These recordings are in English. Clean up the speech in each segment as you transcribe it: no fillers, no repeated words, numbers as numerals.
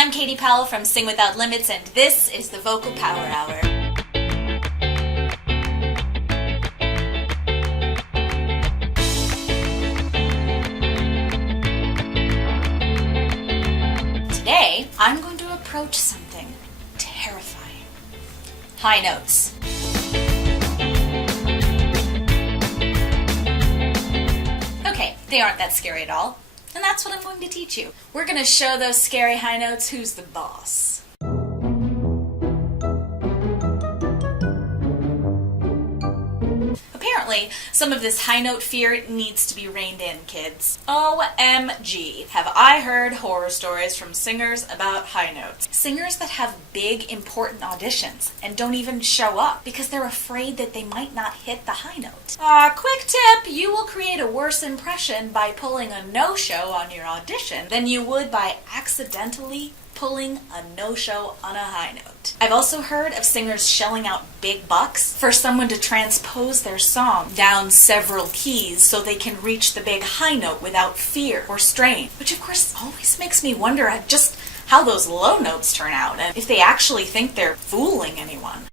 I'm Katie Powell from Sing Without Limits, and this is the Vocal Power Hour. Today, I'm going to approach something terrifying. High notes. Okay, they aren't that scary at all. And that's what I'm going to teach you. We're going to show those scary high notes who's the boss. Apparently, some of this high note fear needs to be reined in, kids. OMG, have I heard horror stories from singers about high notes. Singers that have big, important auditions and don't even show up because they're afraid that they might not hit the high note. Quick tip, you will create a worse impression by pulling a no-show on your audition than you would by accidentally pulling a no-show on a high note. I've also heard of singers shelling out big bucks for someone to transpose their song down several keys so they can reach the big high note without fear or strain, which of course always makes me wonder at just how those low notes turn out and if they actually think they're fooling anyone.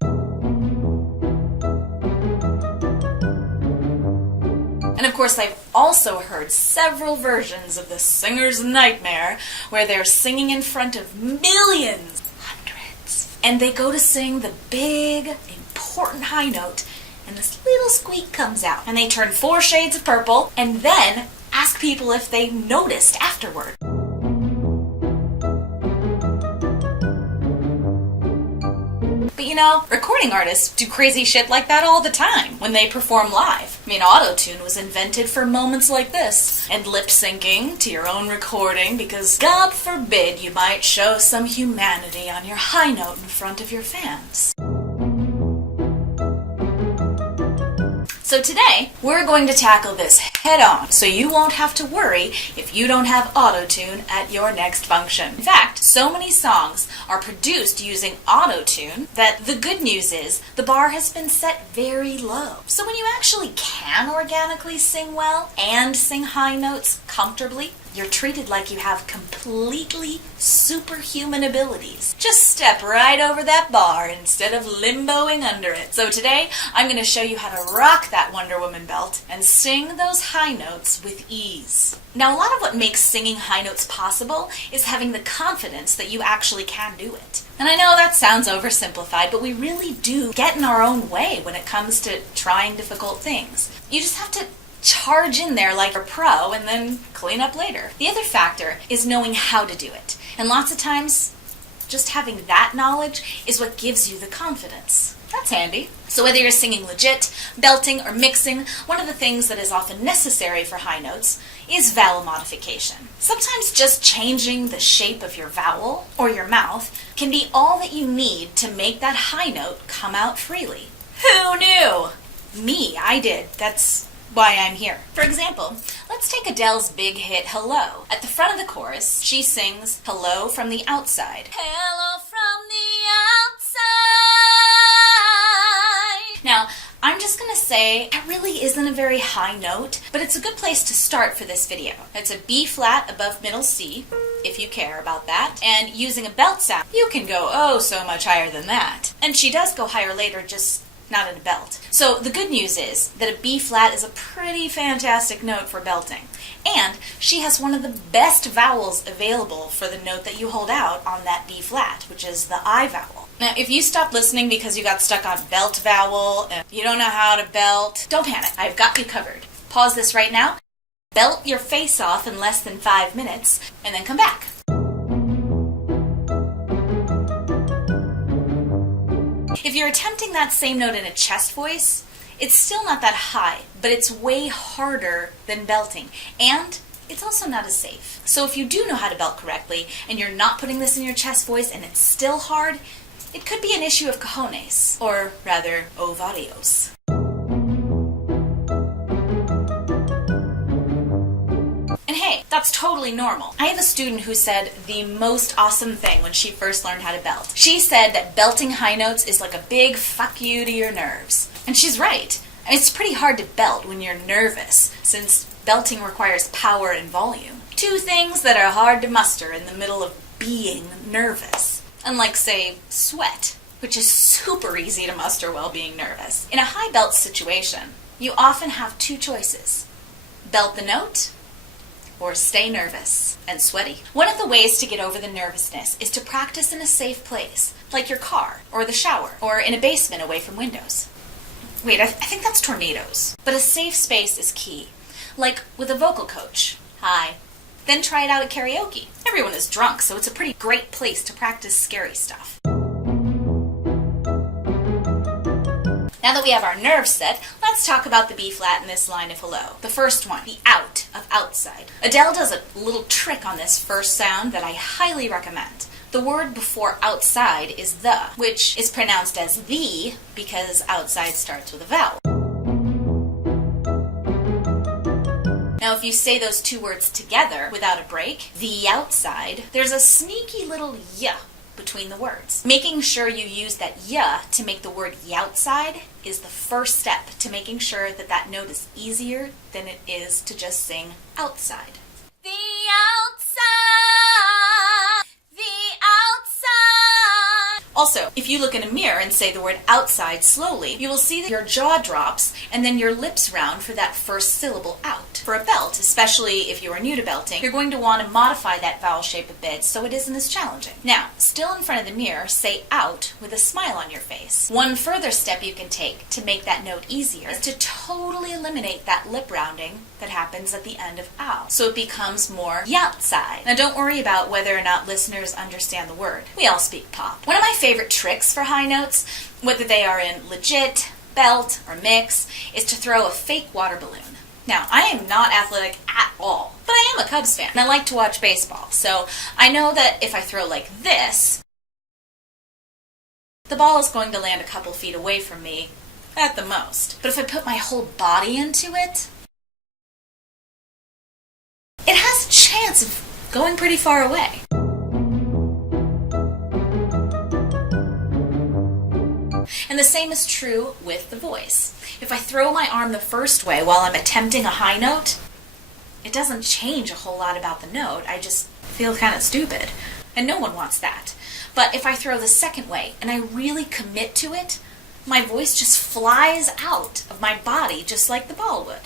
And of course, I've also heard several versions of the singer's nightmare where they're singing in front of millions, hundreds, and they go to sing the big, important high note, and this little squeak comes out, and they turn 4 shades of purple, and then ask people if they noticed afterward. But you know, recording artists do crazy shit like that all the time when they perform live. I mean, auto-tune was invented for moments like this. And lip-syncing to your own recording because, God forbid, you might show some humanity on your high note in front of your fans. So today, we're going to tackle this head-on, so you won't have to worry if you don't have auto-tune at your next function. In fact, so many songs are produced using auto-tune that the good news is the bar has been set very low. So when you actually can organically sing well and sing high notes comfortably, you're treated like you have completely superhuman abilities. Just step right over that bar instead of limboing under it. So today, I'm going to show you how to rock that Wonder Woman belt and sing those high notes with ease. Now, a lot of what makes singing high notes possible is having the confidence that you actually can do it. And I know that sounds oversimplified, but we really do get in our own way when it comes to trying difficult things. You just have to charge in there like a pro and then clean up later. The other factor is knowing how to do it. And lots of times, just having that knowledge is what gives you the confidence. That's handy. So whether you're singing legit, belting, or mixing, one of the things that is often necessary for high notes is vowel modification. Sometimes just changing the shape of your vowel or your mouth can be all that you need to make that high note come out freely. Who knew? Me, I did. That's why I'm here. For example, let's take Adele's big hit, Hello. At the front of the chorus, she sings Hello from the outside. Hello from the outside. Now, I'm just going to say that really isn't a very high note, but it's a good place to start for this video. It's a B flat above middle C, if you care about that, and using a belt sound, you can go oh so much higher than that. And she does go higher later, just not in a belt. So the good news is that a B flat is a pretty fantastic note for belting. And she has one of the best vowels available for the note that you hold out on that B flat, which is the I vowel. Now, if you stop listening because you got stuck on belt vowel and you don't know how to belt, don't panic. I've got you covered. Pause this right now, belt your face off in less than 5 minutes, and then come back. If you're attempting that same note in a chest voice, it's still not that high, but it's way harder than belting, and it's also not as safe. So if you do know how to belt correctly, and you're not putting this in your chest voice and it's still hard, it could be an issue of cojones, or rather, ovarios. And hey, that's totally normal. I have a student who said the most awesome thing when she first learned how to belt. She said that belting high notes is like a big fuck you to your nerves. And she's right. I mean, it's pretty hard to belt when you're nervous, since belting requires power and volume. Two things that are hard to muster in the middle of being nervous. Unlike, say, sweat, which is super easy to muster while being nervous. In a high belt situation, you often have two choices: belt the note or stay nervous and sweaty. One of the ways to get over the nervousness is to practice in a safe place, like your car or the shower or in a basement away from windows. Wait, I think that's tornadoes. But a safe space is key, like with a vocal coach. Hi. Then try it out at karaoke. Everyone is drunk, so it's a pretty great place to practice scary stuff. Now that we have our nerves set, let's talk about the B flat in this line of hello. The first one, the out of outside. Adele does a little trick on this first sound that I highly recommend. The word before outside is the, which is pronounced as the because outside starts with a vowel. Now, if you say those two words together without a break, the outside, there's a sneaky little y between the words. Making sure you use that y to make the word outside is the first step to making sure that that note is easier than it is to just sing outside. The outside, the outside. Also, if you look in a mirror and say the word outside slowly, you will see that your jaw drops and then your lips round for that first syllable out. For a belt, especially if you are new to belting, you're going to want to modify that vowel shape a bit so it isn't as challenging. Now, still in front of the mirror, say out with a smile on your face. One further step you can take to make that note easier is to totally eliminate that lip rounding that happens at the end of ow, so it becomes more outside. Now, don't worry about whether or not listeners understand the word. We all speak pop. One of my favorite tricks for high notes, whether they are in legit, belt, or mix, is to throw a fake water balloon. Now, I am not athletic at all, but I am a Cubs fan, and I like to watch baseball, so I know that if I throw like this, the ball is going to land a couple feet away from me, at the most. But if I put my whole body into it, it has a chance of going pretty far away. And the same is true with the voice. If I throw my arm the first way while I'm attempting a high note, it doesn't change a whole lot about the note. I just feel kind of stupid. And no one wants that. But if I throw the second way and I really commit to it, my voice just flies out of my body just like the ball would.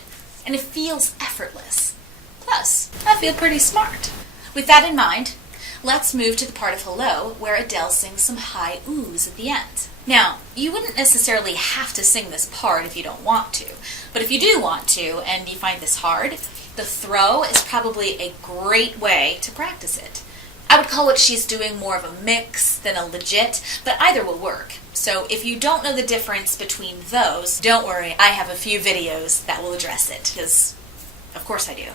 And it feels effortless. Plus, I feel pretty smart. With that in mind, let's move to the part of hello where Adele sings some high oohs at the end. Now, you wouldn't necessarily have to sing this part if you don't want to, but if you do want to and you find this hard, the throw is probably a great way to practice it. I would call what she's doing more of a mix than a legit, but either will work. So if you don't know the difference between those, don't worry, I have a few videos that will address it, because of course I do.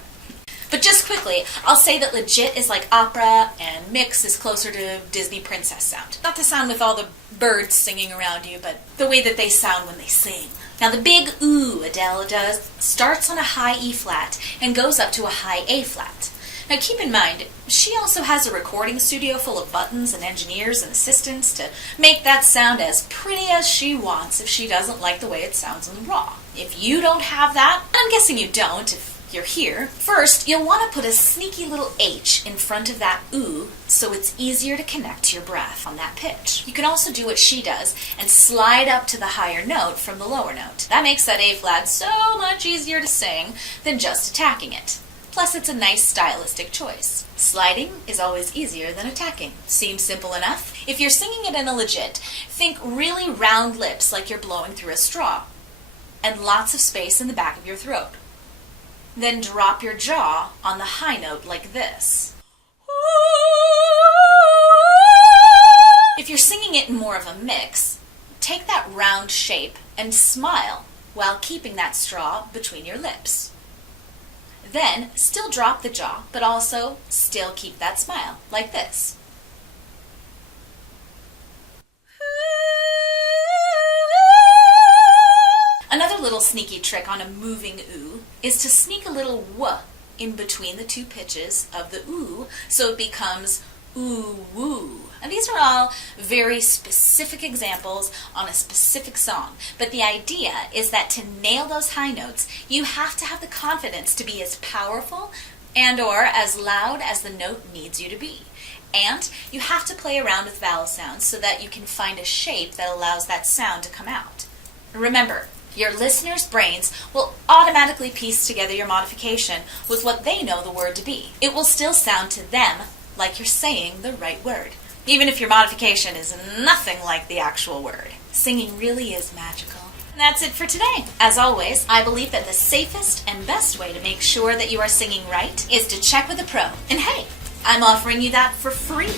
But just quickly, I'll say that legit is like opera and mix is closer to Disney princess sound. Not the sound with all the birds singing around you, but the way that they sound when they sing. Now the big ooh Adele does starts on a high E flat and goes up to a high A flat. Now keep in mind, she also has a recording studio full of buttons and engineers and assistants to make that sound as pretty as she wants if she doesn't like the way it sounds in the raw. If you don't have that, and I'm guessing you don't if you're here, first you'll want to put a sneaky little H in front of that ooh so it's easier to connect to your breath on that pitch. You can also do what she does and slide up to the higher note from the lower note. That makes that A flat so much easier to sing than just attacking it. Plus, it's a nice stylistic choice. Sliding is always easier than attacking. Seems simple enough? If you're singing it in a legit, think really round lips like you're blowing through a straw, and lots of space in the back of your throat. Then drop your jaw on the high note like this. If you're singing it in more of a mix, take that round shape and smile while keeping that straw between your lips. Then still drop the jaw, but also still keep that smile like this. Another little sneaky trick on a moving ooh is to sneak a little w in between the two pitches of the ooh so it becomes ooh woo. And these are all very specific examples on a specific song, but the idea is that to nail those high notes, you have to have the confidence to be as powerful and or as loud as the note needs you to be. And you have to play around with vowel sounds so that you can find a shape that allows that sound to come out. Remember, your listeners' brains will automatically piece together your modification with what they know the word to be. It will still sound to them like you're saying the right word, even if your modification is nothing like the actual word. Singing really is magical. And that's it for today. As always, I believe that the safest and best way to make sure that you are singing right is to check with a pro. And hey, I'm offering you that for free.